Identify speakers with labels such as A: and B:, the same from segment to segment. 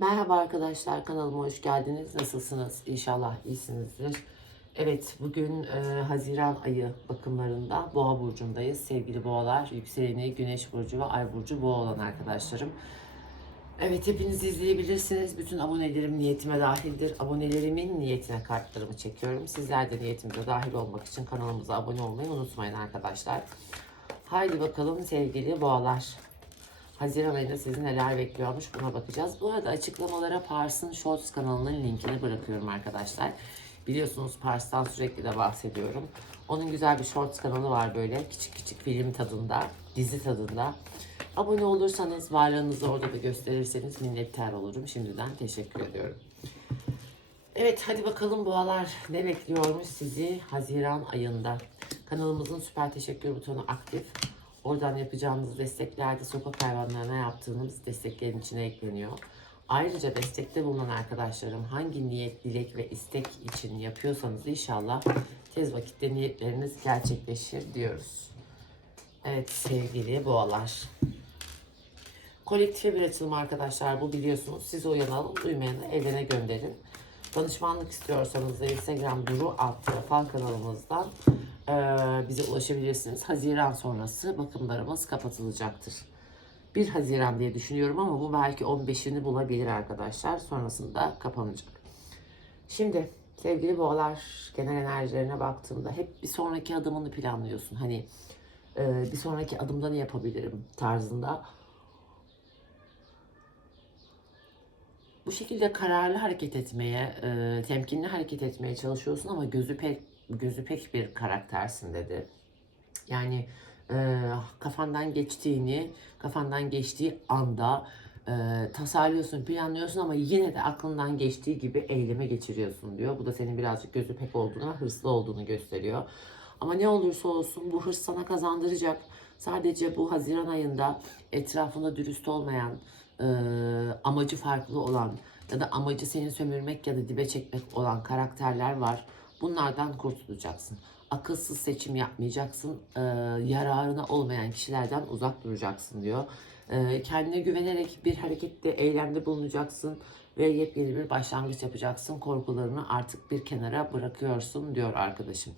A: Merhaba arkadaşlar kanalıma hoş geldiniz. Nasılsınız? İnşallah iyisinizdir. Evet bugün e, Haziran ayı bakımlarında Boğa burcundayız. Sevgili boğalar, yükseleni Güneş burcu ve Ay burcu boğa olan arkadaşlarım. Evet hepiniz izleyebilirsiniz. Bütün abonelerim niyetime dahildir. Abonelerimin niyetine kartlarımı çekiyorum. Sizler de niyetimize dahil olmak için kanalımıza abone olmayı unutmayın arkadaşlar. Haydi bakalım sevgili boğalar. Haziran ayında sizi neler bekliyormuş buna bakacağız. Bu arada açıklamalara Pars'ın Shorts kanalının linkini bırakıyorum arkadaşlar. Biliyorsunuz Pars'tan sürekli de bahsediyorum. Onun güzel bir Shorts kanalı var böyle küçük küçük film tadında, dizi tadında. Abone olursanız varlığınızı orada da gösterirseniz minnettar olurum. Şimdiden teşekkür ediyorum. Evet hadi bakalım boğalar ne bekliyormuş sizi Haziran ayında. Kanalımızın süper teşekkür butonu aktif. Oradan yapacağımız desteklerde sokak hayvanlarına yaptığımız desteklerin içine ekleniyor. Ayrıca destekte bulunan arkadaşlarım hangi niyet, dilek ve istek için yapıyorsanız inşallah tez vakitte niyetleriniz gerçekleşir diyoruz. Evet sevgili boğalar. Kolektife bir açılım arkadaşlar bu biliyorsunuz. Siz uyanalım, duymayanı evlerine gönderin. Danışmanlık istiyorsanız da Instagram Duru adlı fal kanalımızdan eee, bize ulaşabilirsiniz. Haziran sonrası bakımlarımız kapatılacaktır. 1 Haziran diye düşünüyorum ama bu belki 15'ini bulabilir arkadaşlar. Sonrasında kapanacak. Şimdi sevgili boğalar genel enerjilerine baktığımda hep bir sonraki adımını planlıyorsun. Hani eee, bir sonraki adımda ne yapabilirim tarzında. Bu şekilde kararlı hareket etmeye, e, temkinli hareket etmeye çalışıyorsun ama gözü pek gözü pek bir karaktersin dedi. Yani e, kafandan geçtiğini, kafandan geçtiği anda e, tasarlıyorsun, planlıyorsun ama yine de aklından geçtiği gibi eyleme geçiriyorsun diyor. Bu da senin birazcık gözü pek olduğunu, hırslı olduğunu gösteriyor. Ama ne olursa olsun bu hırs sana kazandıracak. Sadece bu Haziran ayında etrafında dürüst olmayan, e, amacı farklı olan ya da amacı seni sömürmek ya da dibe çekmek olan karakterler var. Bunlardan kurtulacaksın. Akılsız seçim yapmayacaksın. E, yararına olmayan kişilerden uzak duracaksın diyor. E, kendine güvenerek bir harekette, eylemde bulunacaksın ve yepyeni bir başlangıç yapacaksın. Korkularını artık bir kenara bırakıyorsun diyor arkadaşım.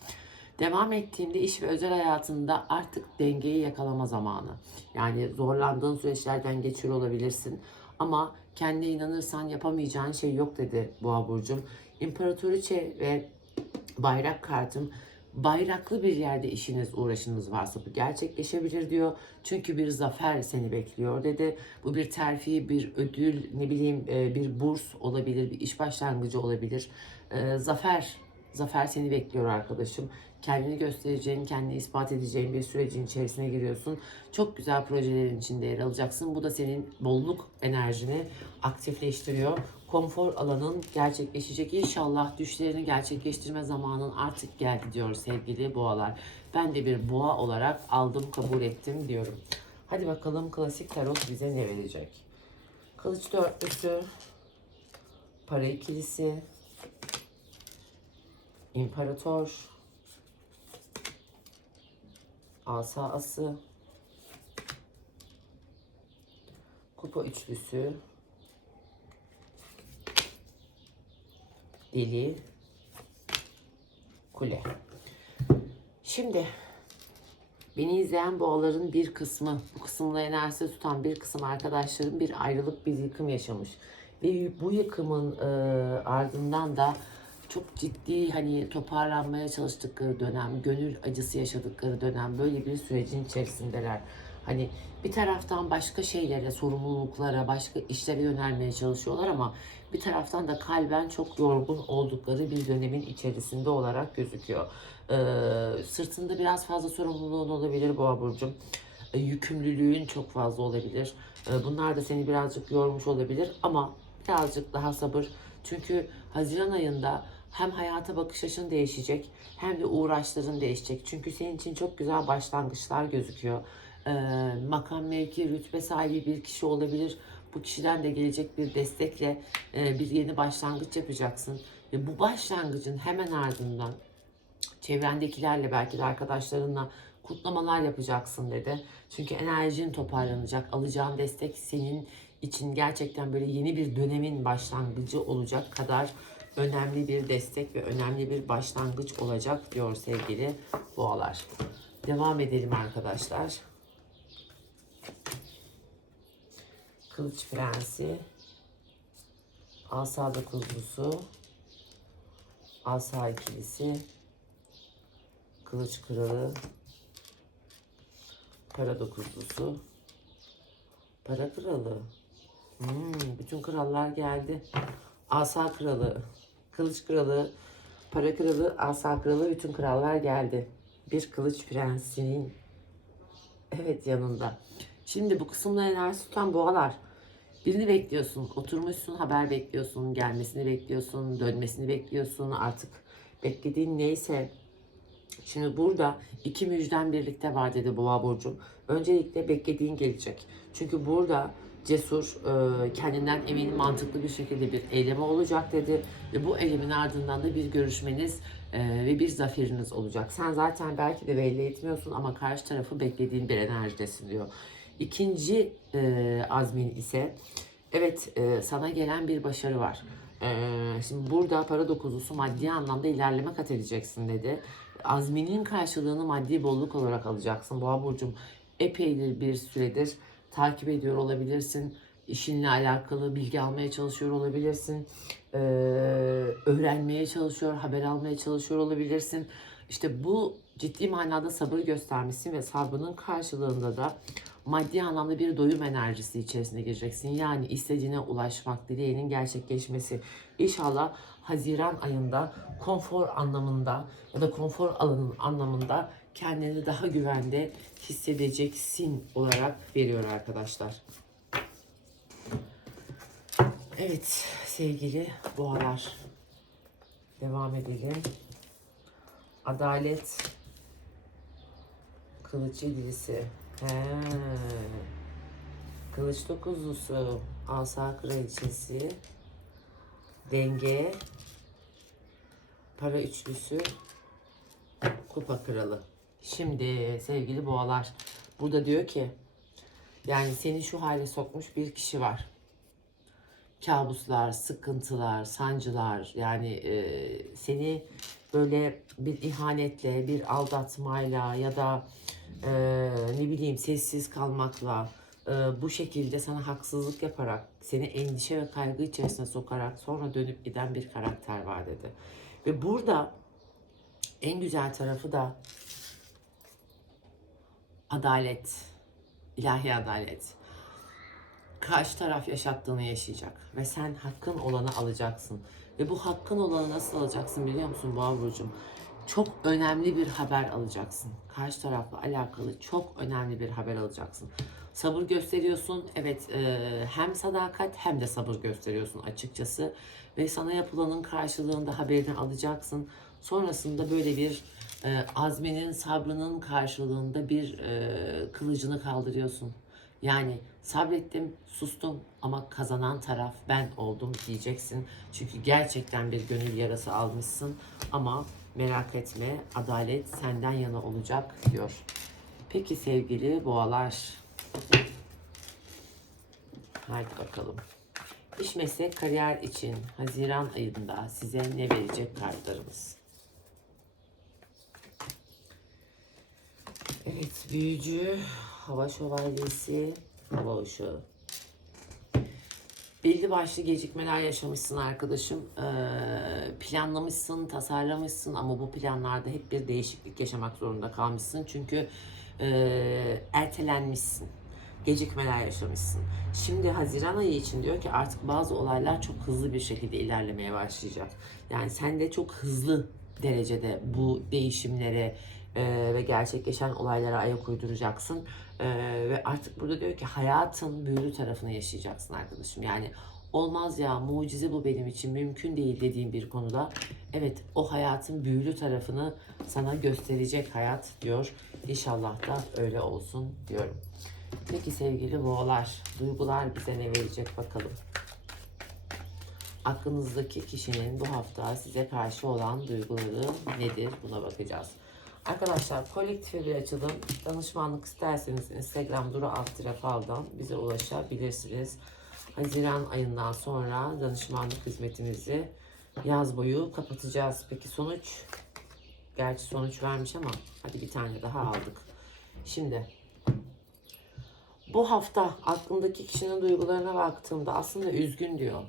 A: Devam ettiğinde iş ve özel hayatında artık dengeyi yakalama zamanı. Yani zorlandığın süreçlerden geçiyor olabilirsin. Ama kendine inanırsan yapamayacağın şey yok dedi Boğa Burcu'm. İmparatoriçe ve bayrak kartım bayraklı bir yerde işiniz uğraşınız varsa bu gerçekleşebilir diyor. Çünkü bir zafer seni bekliyor dedi. Bu bir terfi, bir ödül, ne bileyim e, bir burs olabilir, bir iş başlangıcı olabilir. E, Zafer, zafer seni bekliyor arkadaşım. Kendini göstereceğin, kendini ispat edeceğin bir sürecin içerisine giriyorsun. Çok güzel projelerin içinde yer alacaksın. Bu da senin bolluk enerjini aktifleştiriyor. Konfor alanın gerçekleşecek. İnşallah düşlerini gerçekleştirme zamanın artık geldi diyor sevgili boğalar. Ben de bir boğa olarak aldım, kabul ettim diyorum. Hadi bakalım klasik tarot bize ne verecek? Kılıç dörtlüsü, para ikilisi, imparator, asa ası, kupa üçlüsü, deli, kule. Şimdi beni izleyen boğaların bir kısmı, bu kısımla enerjisi tutan bir kısım arkadaşlarım bir ayrılık, bir yıkım yaşamış. Ve bu yıkımın e, ardından da çok ciddi hani toparlanmaya çalıştıkları dönem, gönül acısı yaşadıkları dönem böyle bir sürecin içerisindeler. Hani bir taraftan başka şeylere, sorumluluklara, başka işlere yönelmeye çalışıyorlar ama bir taraftan da kalben çok yorgun oldukları bir dönemin içerisinde olarak gözüküyor. Ee, sırtında biraz fazla sorumluluğun olabilir Boğa Burcu'm. Ee, yükümlülüğün çok fazla olabilir. Ee, bunlar da seni birazcık yormuş olabilir ama birazcık daha sabır. Çünkü Haziran ayında hem hayata bakış açın değişecek hem de uğraşların değişecek. Çünkü senin için çok güzel başlangıçlar gözüküyor. Ee, makam mevki, rütbe sahibi bir kişi olabilir. Bu kişiden de gelecek bir destekle e, bir yeni başlangıç yapacaksın. Ve bu başlangıcın hemen ardından çevrendekilerle belki de arkadaşlarınla kutlamalar yapacaksın dedi. Çünkü enerjin toparlanacak. Alacağın destek senin için gerçekten böyle yeni bir dönemin başlangıcı olacak kadar önemli bir destek ve önemli bir başlangıç olacak diyor sevgili boğalar. Devam edelim arkadaşlar. Kılıç Prensi, Asa Dokuzlusu, Asa ikilisi, Kılıç Kralı, Para Dokuzlusu, Para Kralı. Hmm, bütün krallar geldi. Asa Kralı, Kılıç Kralı, Para Kralı, Asa Kralı bütün krallar geldi. Bir Kılıç Prensi'nin evet yanında. Şimdi bu kısımda enerji tutan boğalar. Birini bekliyorsun, oturmuşsun, haber bekliyorsun, gelmesini bekliyorsun, dönmesini bekliyorsun. Artık beklediğin neyse. Şimdi burada iki müjden birlikte var dedi Boğa Burcu. Öncelikle beklediğin gelecek. Çünkü burada cesur, e, kendinden emin, mantıklı bir şekilde bir eyleme olacak dedi. Ve bu eylemin ardından da bir görüşmeniz e, ve bir zaferiniz olacak. Sen zaten belki de belli etmiyorsun ama karşı tarafı beklediğin bir enerjidesin diyor. İkinci e, azmin ise evet e, sana gelen bir başarı var. E, şimdi burada para dokuzusu maddi anlamda ilerleme kat edeceksin dedi. Azminin karşılığını maddi bolluk olarak alacaksın. Boğa burcum epeydir bir süredir takip ediyor olabilirsin. İşinle alakalı bilgi almaya çalışıyor olabilirsin. Ee, öğrenmeye çalışıyor, haber almaya çalışıyor olabilirsin. İşte bu ciddi manada sabır göstermişsin ve sabrının karşılığında da maddi anlamda bir doyum enerjisi içerisine gireceksin. Yani istediğine ulaşmak, dileğinin gerçekleşmesi. İnşallah Haziran ayında konfor anlamında ya da konfor alanın anlamında kendini daha güvende hissedeceksin olarak veriyor arkadaşlar. Evet sevgili boğalar. Devam edelim. Adalet Kılıç yedilisi. He. Kılıç dokuzlusu. Asa kraliçesi. Denge. Para üçlüsü. Kupa kralı. Şimdi sevgili boğalar. Burada diyor ki yani seni şu hale sokmuş bir kişi var. Kabuslar, sıkıntılar, sancılar yani e, seni böyle bir ihanetle, bir aldatmayla ya da e, ne bileyim sessiz kalmakla e, bu şekilde sana haksızlık yaparak seni endişe ve kaygı içerisine sokarak sonra dönüp giden bir karakter var dedi. Ve burada en güzel tarafı da adalet, ilahi adalet. Karşı taraf yaşattığını yaşayacak ve sen hakkın olanı alacaksın. Ve bu hakkın olanı nasıl alacaksın biliyor musun Boğa Burcu'm? Çok önemli bir haber alacaksın. Karşı tarafla alakalı çok önemli bir haber alacaksın. Sabır gösteriyorsun. Evet e, hem sadakat hem de sabır gösteriyorsun açıkçası. Ve sana yapılanın karşılığında haberini alacaksın. Sonrasında böyle bir e, azminin, sabrının karşılığında bir e, kılıcını kaldırıyorsun. Yani sabrettim, sustum ama kazanan taraf ben oldum diyeceksin. Çünkü gerçekten bir gönül yarası almışsın ama merak etme adalet senden yana olacak diyor. Peki sevgili boğalar. Hadi bakalım. İş meslek kariyer için Haziran ayında size ne verecek kartlarımız? Evet, büyücü, hava şövalyesi, hava ışığı. Belli başlı gecikmeler yaşamışsın arkadaşım. Ee, planlamışsın, tasarlamışsın ama bu planlarda hep bir değişiklik yaşamak zorunda kalmışsın. Çünkü e, ertelenmişsin. Gecikmeler yaşamışsın. Şimdi Haziran ayı için diyor ki artık bazı olaylar çok hızlı bir şekilde ilerlemeye başlayacak. Yani sen de çok hızlı derecede bu değişimlere e, ve gerçekleşen olaylara ayak uyduracaksın. E, ve artık burada diyor ki hayatın büyülü tarafını yaşayacaksın arkadaşım. Yani olmaz ya mucize bu benim için mümkün değil dediğim bir konuda evet o hayatın büyülü tarafını sana gösterecek hayat diyor. İnşallah da öyle olsun diyorum. Peki sevgili boğalar, duygular bize ne verecek bakalım. Aklınızdaki kişinin bu hafta size karşı olan duyguları nedir buna bakacağız. Arkadaşlar kolektife bir açılım. Danışmanlık isterseniz Instagram Duru Alt Fal'dan bize ulaşabilirsiniz. Haziran ayından sonra danışmanlık hizmetimizi yaz boyu kapatacağız. Peki sonuç? Gerçi sonuç vermiş ama hadi bir tane daha aldık. Şimdi bu hafta aklımdaki kişinin duygularına baktığımda aslında üzgün diyor.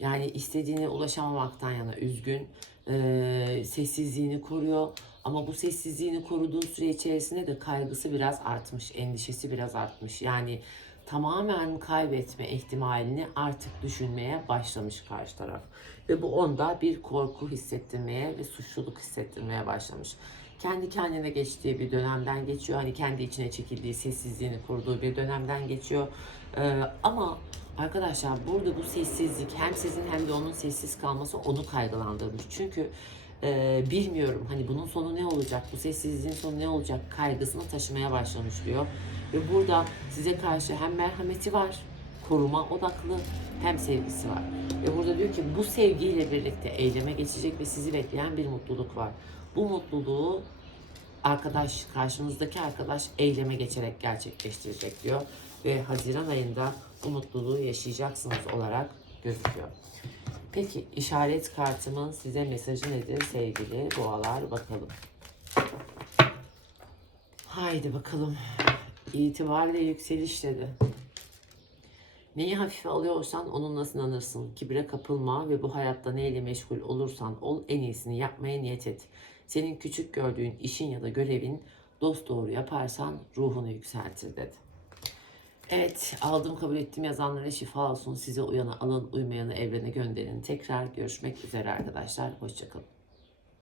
A: Yani istediğine ulaşamamaktan yana üzgün. Ee, sessizliğini koruyor. Ama bu sessizliğini koruduğu süre içerisinde de kaygısı biraz artmış. Endişesi biraz artmış. Yani tamamen kaybetme ihtimalini artık düşünmeye başlamış karşı taraf. Ve bu onda bir korku hissettirmeye ve suçluluk hissettirmeye başlamış. Kendi kendine geçtiği bir dönemden geçiyor. Hani kendi içine çekildiği, sessizliğini kurduğu bir dönemden geçiyor. Ee, ama arkadaşlar burada bu sessizlik hem sizin hem de onun sessiz kalması onu kaygılandırmış. Çünkü e, bilmiyorum hani bunun sonu ne olacak, bu sessizliğin sonu ne olacak kaygısını taşımaya başlamış diyor. Ve burada size karşı hem merhameti var, koruma odaklı hem sevgisi var. Ve burada diyor ki bu sevgiyle birlikte eyleme geçecek ve sizi bekleyen bir mutluluk var. Bu mutluluğu arkadaş, karşınızdaki arkadaş eyleme geçerek gerçekleştirecek diyor. Ve Haziran ayında bu mutluluğu yaşayacaksınız olarak gözüküyor. Peki işaret kartımın size mesajı nedir sevgili boğalar bakalım. Haydi bakalım. İtibar ve yükseliş dedi. Neyi hafife alıyorsan onunla sınanırsın. Kibre kapılma ve bu hayatta neyle meşgul olursan ol en iyisini yapmaya niyet et. Senin küçük gördüğün işin ya da görevin dost doğru yaparsan ruhunu yükseltir dedi. Evet aldım kabul ettim yazanlara şifa olsun. Size uyanı alın uymayanı evrene gönderin. Tekrar görüşmek üzere arkadaşlar. Hoşçakalın.